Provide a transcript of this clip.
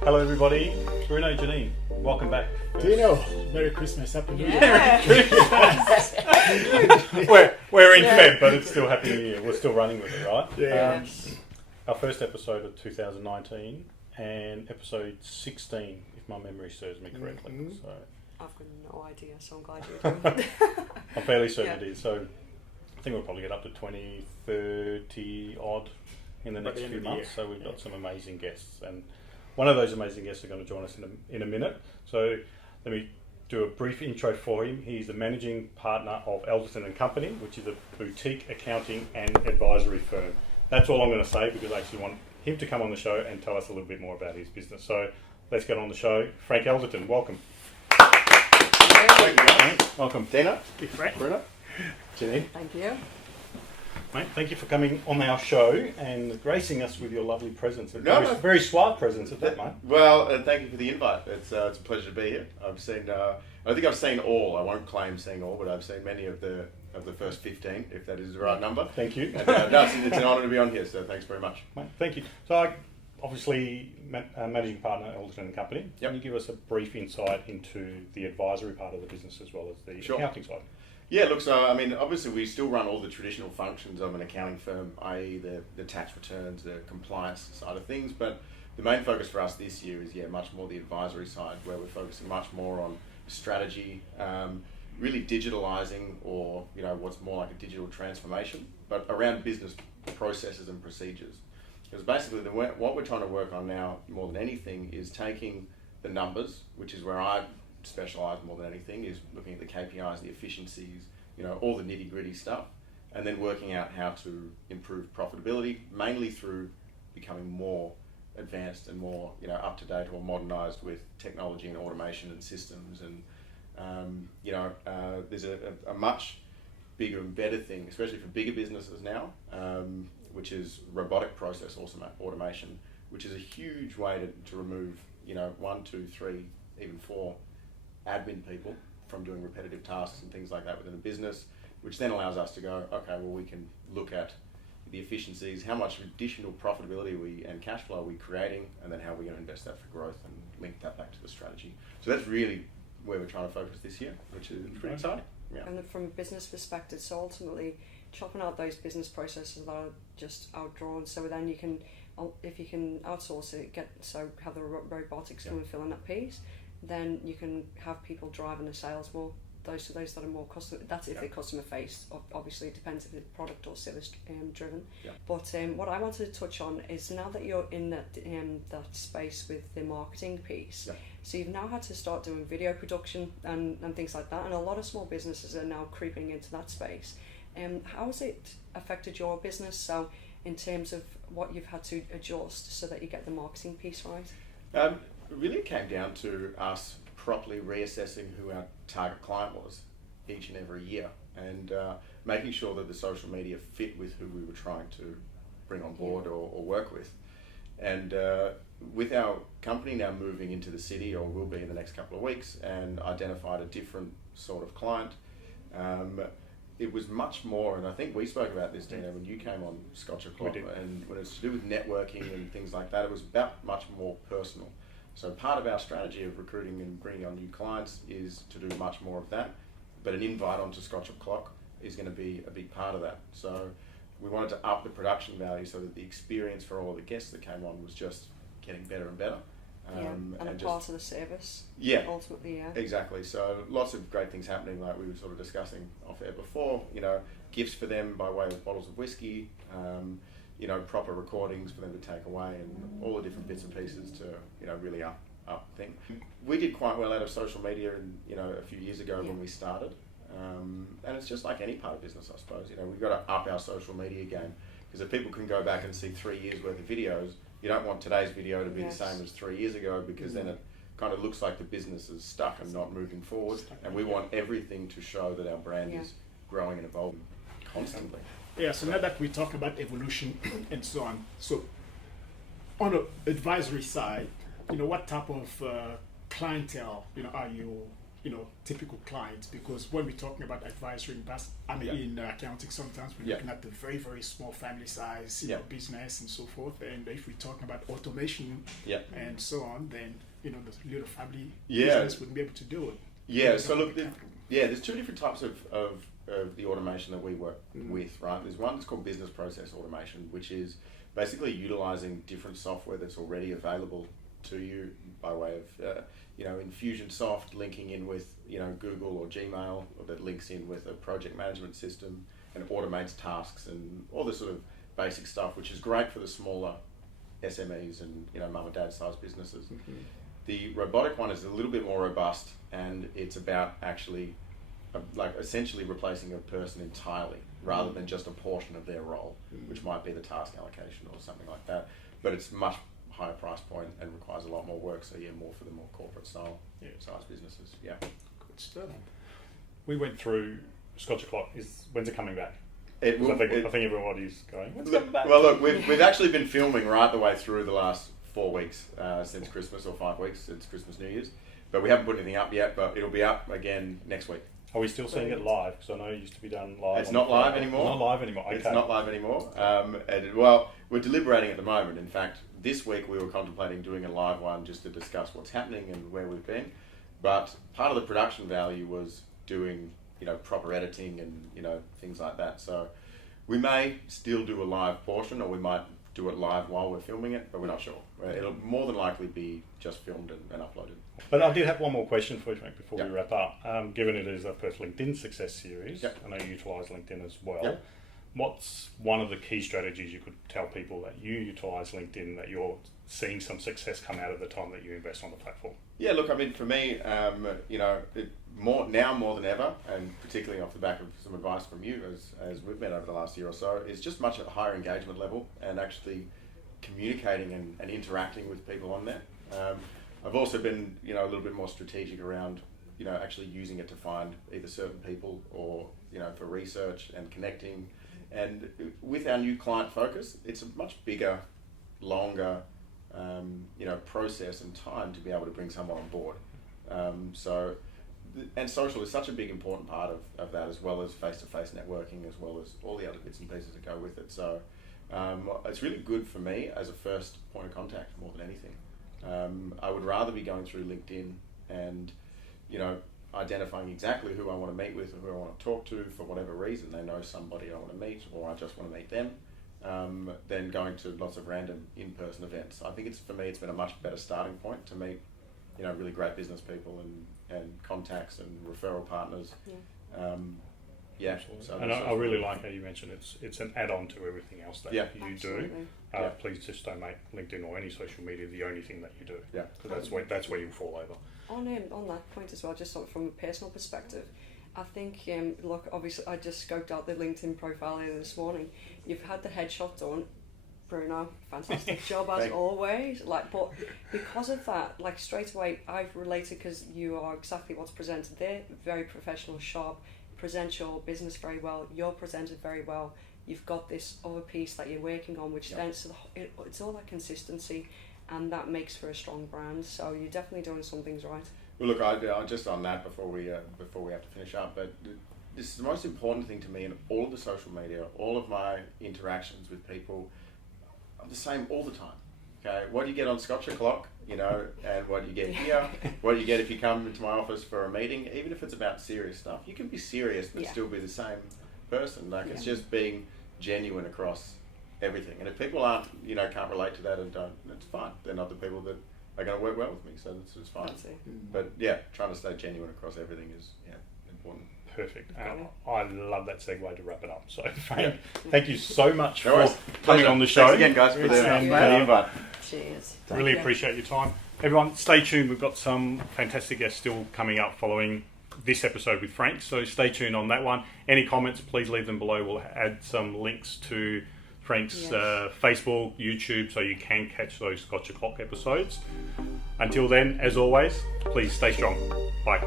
Hello everybody, Bruno, Janine, welcome back. Dino, Merry Christmas, Happy New Year. We're in Feb, but it's still Happy New Year. We're still running with it, right? Yeah. Our first episode of 2019 and episode 16, if my memory serves me correctly. Mm-hmm. So I've got no idea, so I'm glad you're doing it. I'm fairly certain it is. So I think we'll probably get up to 20, 30 odd in the next few months. So we've got some amazing guests, and one of those amazing guests are going to join us in a minute. So let me do a brief intro for him. He's the managing partner of Elderton and Company, which is a boutique accounting and advisory firm. That's all I'm going to say because I actually want him to come on the show and tell us a little bit more about his business. So let's get on the show. Frank Elderton, welcome. Thank you. Welcome, Dino. Bruno. Janine. Thank you. Mate, thank you for coming on our show and gracing us with your lovely presence. Very suave presence at that, mate. Well, thank you for the invite. It's a pleasure to be here. I've seen, I think I've seen all. I won't claim seeing all, but I've seen many of the first 15, if that is the right number. Thank you. And, no, it's an honour to be on here, so thanks very much. Mate, thank you. So, obviously, managing partner, Elderton and Company. Yep. Can you give us a brief insight into the advisory part of the business as well as the accounting side? Yeah, look, so, I mean, obviously we still run all the traditional functions of an accounting firm, i.e. the tax returns, the compliance side of things, but the main focus for us this year is, much more the advisory side, where we're focusing much more on strategy, really digitalising, or, what's more like a digital transformation, but around business processes and procedures. Because basically what we're trying to work on now, more than anything, is taking the numbers, which is where I specialise more than anything, is looking at the KPIs, the efficiencies, all the nitty gritty stuff, and then working out how to improve profitability, mainly through becoming more advanced and more up to date or modernised with technology and automation and systems. And there's a much bigger and better thing, especially for bigger businesses now, which is robotic process automation, which is a huge way to remove 1, 2, 3, even 4 admin people from doing repetitive tasks and things like that within a business, which then allows us to go, okay, well, we can look at the efficiencies, how much additional profitability and cash flow are we creating, and then how we're going to invest that for growth and link that back to the strategy. So that's really where we're trying to focus this year, which is pretty exciting. Yeah. And from a business perspective, so ultimately chopping out those business processes that are just outdrawn, so then you can, if you can outsource it, have the robotics come and fill in that piece, then you can have people driving the sales more. Those that are more customer. That's if they're customer face. Obviously, it depends if it's product or service driven. Yeah. But what I wanted to touch on is now that you're in that space with the marketing piece. Yeah. So you've now had to start doing video production and things like that, and a lot of small businesses are now creeping into that space. How has it affected your business? So in terms of what you've had to adjust so that you get the marketing piece right. Really, it came down to us properly reassessing who our target client was each and every year, and making sure that the social media fit with who we were trying to bring on board or work with. And with our company now moving into the city, or will be in the next couple of weeks, and identified a different sort of client, it was much more, and I think we spoke about this, Dino, when you came on Scotch O'Clock, and when it's to do with networking and things like that, it was about much more personal. So part of our strategy of recruiting and bringing on new clients is to do much more of that, but an invite onto Scotch O'Clock is going to be a big part of that. So we wanted to up the production value so that the experience for all of the guests that came on was just getting better and better. And a part of the service. Yeah. Ultimately, yeah. Exactly. So lots of great things happening, like we were sort of discussing off air before, gifts for them by way of bottles of whiskey, proper recordings for them to take away, and all the different bits and pieces to, really up thing. We did quite well out of social media, a few years ago when we started. And it's just like any part of business, I suppose. We've got to up our social media game, because if people can go back and see 3 years worth of videos, you don't want today's video to be the same as 3 years ago, because then it kind of looks like the business is stuck and not moving forward. And we want everything to show that our brand is growing and evolving constantly. Yeah, so now that we talk about evolution and so on, so on the advisory side, what type of clientele, are you typical clients, because when we're talking about advisory in accounting, sometimes we're looking at the very, very small family size business and so forth. And if we're talking about automation and so on, then the little family business wouldn't be able to do it. Yeah. So look, there's two different types of the automation that we work with, right? There's one that's called business process automation, which is basically utilizing different software that's already available to you by way of Infusionsoft linking in with Google or Gmail, or that links in with a project management system and automates tasks and all this sort of basic stuff, which is great for the smaller SMEs and mum and dad sized businesses. Mm-hmm. The robotic one is a little bit more robust, and it's about actually essentially replacing a person entirely rather than just a portion of their role, which might be the task allocation or something like that. But it's much higher price point and requires a lot more work, so more for the more corporate style size businesses. Good stuff. We went through Scotch O'Clock. When's it coming back? I think everybody's going, when's it coming back? Well, look, we've actually been filming right the way through the last 4 weeks since Christmas, or 5 weeks since Christmas, New Year's, but we haven't put anything up yet, but it'll be up again next week. Are we still seeing it live? Because I know it used to be done live. It's not live anymore. It's not live anymore. Okay. It's not live anymore. We're deliberating at the moment. In fact, this week we were contemplating doing a live one just to discuss what's happening and where we've been. But part of the production value was doing, proper editing and, things like that. So we may still do a live portion, or we might do it live while we're filming it, but we're not sure. It'll more than likely be just filmed and uploaded. But I did have one more question for you, Frank, before we wrap up. Given it is a Perth LinkedIn Success Series, I know you utilise LinkedIn as well. What's one of the key strategies you could tell people that you utilise LinkedIn, that you're seeing some success come out of the time that you invest on the platform? Yeah, look, I mean, for me, more than ever, and particularly off the back of some advice from you as we've met over the last year or so, is just much at a higher engagement level and actually communicating and interacting with people on there. I've also been, a little bit more strategic around, actually using it to find either certain people or, for research and connecting. And with our new client focus, it's a much bigger, longer, process and time to be able to bring someone on board. And social is such a big, important part of that, as well as face-to-face networking, as well as all the other bits and pieces that go with it. So it's really good for me as a first point of contact more than anything. I would rather be going through LinkedIn and, identifying exactly who I want to meet with or who I want to talk to for whatever reason. They know somebody I want to meet, or I just want to meet them, than going to lots of random in-person events. I think for me, it's been a much better starting point to meet, really great business people and contacts and referral partners. So and I really like how you mentioned it's an add-on to everything else that you do. Please just don't make LinkedIn or any social media the only thing that you do. Because that's where you fall over. On that point as well, just sort of from a personal perspective, I think, look, obviously I just scoped out the LinkedIn profile here this morning. You've had the headshot done. Bruno, fantastic job as always. But because of that, straight away I've related, because you are exactly what's presented there, very professional, sharp, present your business very well, you're presented very well, you've got this other piece that you're working on, which then it's all that consistency, and that makes for a strong brand. So you're definitely doing some things right. Well, look, I just on that before we have to finish up, but this is the most important thing to me in all of the social media, all of my interactions with people are the same all the time. Okay, what do you get on Scotch O'Clock, and what do you get here, what do you get if you come into my office for a meeting, even if it's about serious stuff. You can be serious but still be the same person. It's just being genuine across everything. And if people aren't, can't relate to that and don't, it's fine. They're not the people that are going to work well with me, so it's fine. But trying to stay genuine across everything is important. Perfect. I love that segue to wrap it up. So, Frank, thank you so much for coming on the show. Thanks again, guys, for the invite. Cheers. Really appreciate your time. Everyone, stay tuned. We've got some fantastic guests still coming up following this episode with Frank, so stay tuned on that one. Any comments, please leave them below. We'll add some links to Frank's Facebook, YouTube, so you can catch those Scotch O'Clock episodes. Until then, as always, please stay strong. Bye.